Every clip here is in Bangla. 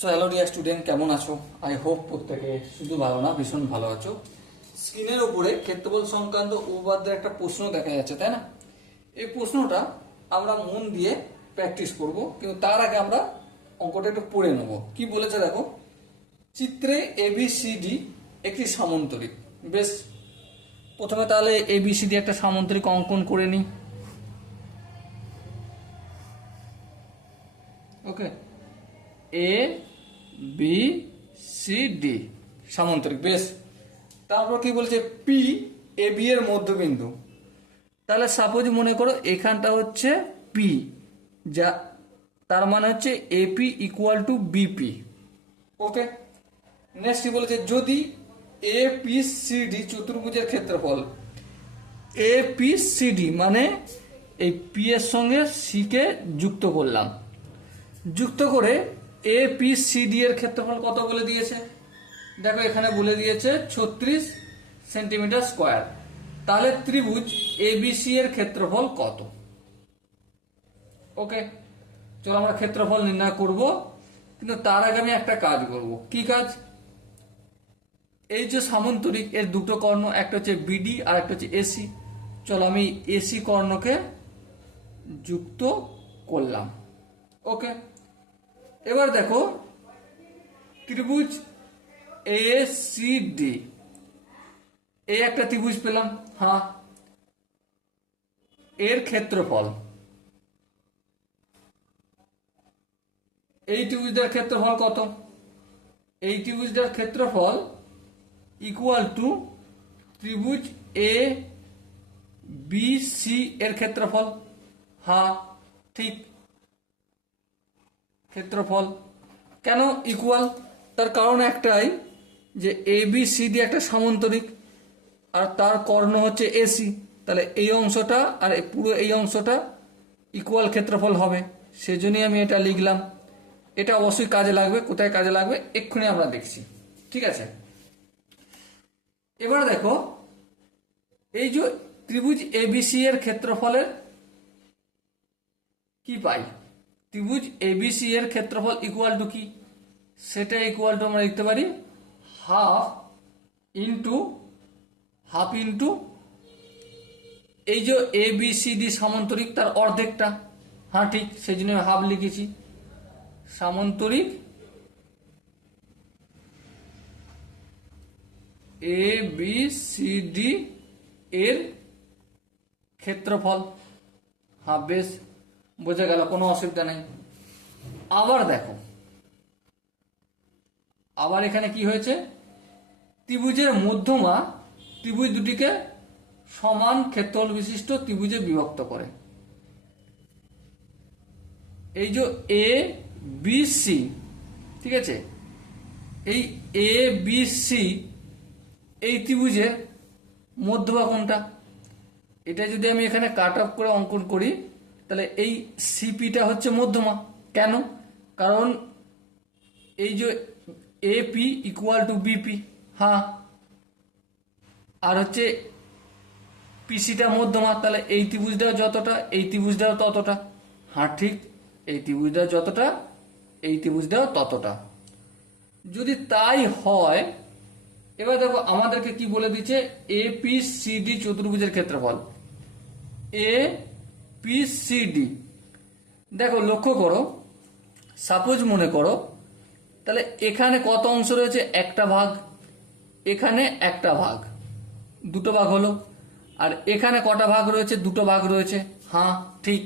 সো হ্যালো ডিয়ার স্টুডেন্ট, কেমন আছো? আই হোপ প্রত্যেকে শুধু ভালো না, ভীষণ ভালো আছো। স্ক্রিনের উপরে ক্ষেত্রফল সংক্রান্ত উপপাদ্যের একটা প্রশ্ন দেখা যাচ্ছে, তাই না? এই প্রশ্নটা আমরা মন দিয়ে প্র্যাকটিস করব, কিন্তু তার আগে আমরা অঙ্কটা একটু পড়ে নেব। কি বলেছে দেখো, চিত্রে এবিসিডি একটি সামান্তরিক। বেশ, প্রথমে তাহলে এবিসিডি একটা সামান্তরিক অঙ্কন করে নিই। ওকে, এ বি সি ডি সামান্তরিক। বেশ, তারপর কি বলছে, পি এ বি এর মধ্যবিন্দু। তাহলে সাপোজ মনে করো এখানটা হচ্ছে পি, যা তার মানে হচ্ছে AP equal to BP. Okay, next কি বলেছে, যদি এ পি সি ডি চতুর্ভুজের ক্ষেত্রফল, এ পি সি ডি মানে এই পি এর সঙ্গে সি কে যুক্ত করলাম, যুক্ত করে এ পি সি ডি এর ক্ষেত্রফল কত বলে দিয়েছে। দেখো এখানে বলে দিয়েছে 36 সেন্টিমিটার স্কোয়ার। তাহলে ত্রিভুজ এবিসি এর ক্ষেত্রফল কত? ওকে, চলো আমরা ক্ষেত্রফল নির্ণয় করব, কিন্তু তার আগে আমি একটা কাজ করব। কি কাজ? এই যে সামান্তরিক, এর দুটো কর্ণ, একটা হচ্ছে বিডি আর একটা হচ্ছে এসি। চলো আমি এসি কর্ণকে যুক্ত করলাম। ওকে, এবার দেখো ত্রিভুজ এ সি ডি, এই একটা ত্রিভুজ পেলাম। হ্যাঁ, এর ক্ষেত্রফল, এই ত্রিভুজটার ক্ষেত্রফল কত? এই ত্রিভুজটার ক্ষেত্রফল ইকুয়াল টু ত্রিভুজ এ বি সি এর ক্ষেত্রফল। হ্যাঁ ঠিক, ক্ষেত্রফল। কেন ইকুয়াল? তার কারণ একটাই, যে এ বি সি ডি একটা সামান্তরিক, আর তার কর্ণ হচ্ছে এসি। তাহলে এই অংশটা আর পুরো এই অংশটা ইকুয়াল ক্ষেত্রফল হবে, সেজন্যই আমি এটা লিখলাম। এটা অবশ্যই কাজে লাগবে। কোথায় কাজে লাগবে এক্ষুনি আমরা দেখছি, ঠিক আছে? এবার দেখো, এই যে ত্রিভুজ এবিসি এর ক্ষেত্রফলের কি পাই, ত্রিভুজ এবিসি এর ক্ষেত্রফল ইকুয়াল টু কি, সেটা ইকুয়াল টু আমরা লিখতে পারি হাফ ইন্টু এই যে এ বি সি ডি সামান্তরিক, তার অর্ধেকটা। হ্যাঁ ঠিক, সেই জন্য আমি হাফ লিখেছি। সামান্তরিক এ বি সি ডি এর ক্ষেত্রফল। হ্যাঁ বেশ, বোঝা গেল, কোনো অসুবিধা নেই। আবার দেখো, আবার এখানে কি হয়েছে, ত্রিভুজের মধ্যমা ত্রিভুজ দুটিকে সমান ক্ষেত্রফল বিশিষ্ট ত্রিভুজে বিভক্ত করে। এই যে এ বি সি, ঠিক আছে, এই এ বি সি এই ত্রিভুজের মধ্যমা কোনটা? এটা যদি আমি এখানে কাট অফ করে অঙ্কন করি, তাহলে এই সিপিটা হচ্ছে মধ্যমা। কেন? কারণ এই যে এপি ইকুয়াল টু বিপি। হ্যাঁ, আর হচ্ছে পিসিটা মধ্যমা, তাহলে এই ত্রিভুজটাও যতটা, এই ত্রিভুজটাও ততটা। হ্যাঁ ঠিক, এই ত্রিভুজটাও যতটা, এই ত্রিভুজটাও ততটা। যদি তাই হয়, এবার দেখো আমাদেরকে কি বলে দিচ্ছে, এ পি সি ডি চতুর্ভুজের ক্ষেত্রফল। এ পি সি ডি, দেখো লক্ষ্য করো, সাপোজ মনে করো, তাহলে এখানে কত অংশ রয়েছে? একটা ভাগ, এখানে একটা ভাগ, দুটো ভাগ হলো। আর এখানে কটা ভাগ রয়েছে? দুটো ভাগ রয়েছে। হ্যাঁ ঠিক,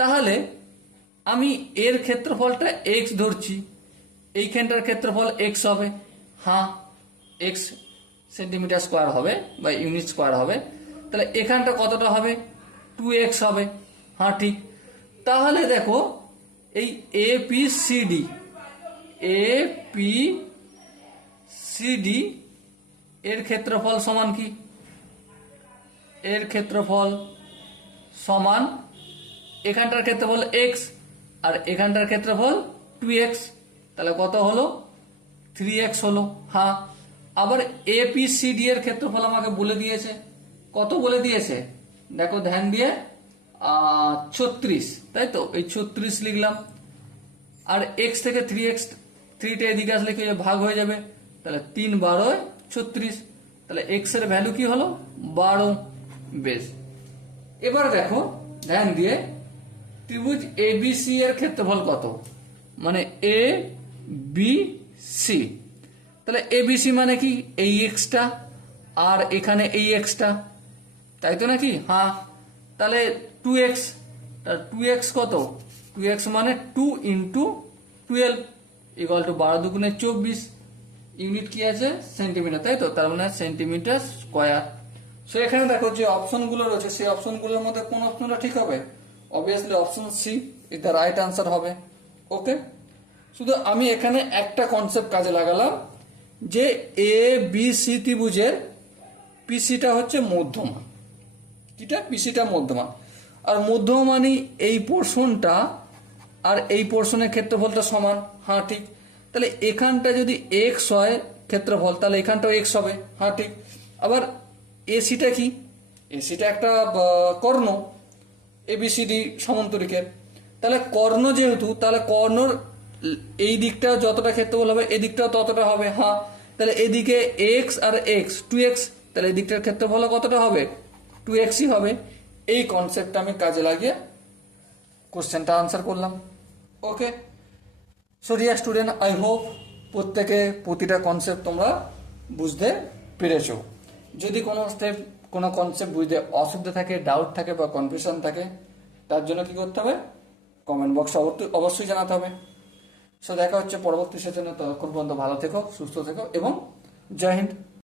তাহলে আমি এর ক্ষেত্রফলটা এক্স ধরছি, এইখানটার ক্ষেত্রফল এক্স হবে। হ্যাঁ, এক্স সেন্টিমিটার স্কোয়ার হবে বা ইউনিট স্কোয়ার হবে। তাহলে এখানটা কতটা হবে? 2x হবে। হ্যাঁ ঠিক, তাহলে দেখো এই A P C D, A P C D এর ক্ষেত্রফল সমান কি? এর ক্ষেত্রফল সমান এখানটার ক্ষেত্রফল এক্স আর এখানটার ক্ষেত্রফল 2x। তাহলে কত হলো? 3x হলো। হ্যাঁ, আবার এপিসিডি এর ক্ষেত্রফল আমাকে বলে দিয়েছে, কত বলে দিয়েছে দেখো ধ্যান দিয়ে, 36, তাই তো? এই 36 লিখলাম, আর x থেকে 3x 3টা এদিকে আসলে কি হয়ে যাবে? ভাগ হয়ে যাবে। তাহলে 3 12 36। তাহলে এক্স এর ভ্যালু কি হলো? 12। বেশ, এবার দেখো ধ্যান দিয়ে ত্রিভুজ এবিসি এর ক্ষেত্রফল কত, মানে এ বি সি। তাহলে এবিসি মানে কি? এই এক্সটা আর এখানে এই এক্সটা, তাই তো নাকি? হ্যাঁ, তাহলে 2x, 2x কত? 2x মানে 2 ইন্টু 12 ইকুয়াল টু 12 দুগুণে 24। ইউনিট কি আছে? সেন্টিমিটার, তাই তো? তার মানে সেন্টিমিটার স্কোয়ার। সো এখানে দেখো যে অপশনগুলো রয়েছে সেই অপশনগুলোর মধ্যে কোন অপশনটা ঠিক হবে? Obviously option C is the right answer হবে। ওকে, শুধু আমি এখানে একটা কনসেপ্ট কাজে লাগালাম যে এ বি সি ত্রিভুজের পিসিটা হচ্ছে মধ্যমা। কিটা? পিসিটা মধ্যমা। আর মধ্যমা মানে এই পোর্শনটা আর এই পোর্শনের ক্ষেত্রফলটা সমান। হ্যাঁ ঠিক। তাহলে এখানটা যদি এক্স হয় ক্ষেত্রফল, তাহলে এখানটাও এক্স হবে। হ্যাঁ ঠিক। আবার এসিটা কি? এসিটা একটা কর্ণ এবিসিডি সমান্তরিকের। তাহলে কর্ণ যেহেতু, তাহলে কর্ণর এই দিকটা যতটা ক্ষেত্রফল হবে এদিকটাও ততটা হবে। হ্যাঁ, তাহলে এদিকে এক্স আর এক্স 2x, তাহলে এই দিকটার ক্ষেত্রফল কতটা হবে? 2xই হবে। এই কনসেপ্টটা আমি কাজে লাগিয়ে কোশ্চেনটা আনসার করলাম। Okay, so dear student, I hope প্রত্যেকে প্রতিটা কনসেপ্ট তোমরা বুঝতে পেরেছো। যদি কোনো কনসেপ্ট বুঝতে অসুবিধা থাকে, ডাউট থাকে বা কনফিউশন থাকে, তার জন্য কি করতে হবে? কমেন্ট বক্সে অবশ্যই জানাতে হবে। সো দেখা হচ্ছে পরবর্তী সেশনে। ততক্ষণ পর্যন্ত ভালো থেকো, সুস্থ থেকো এবং জয় হিন্দ।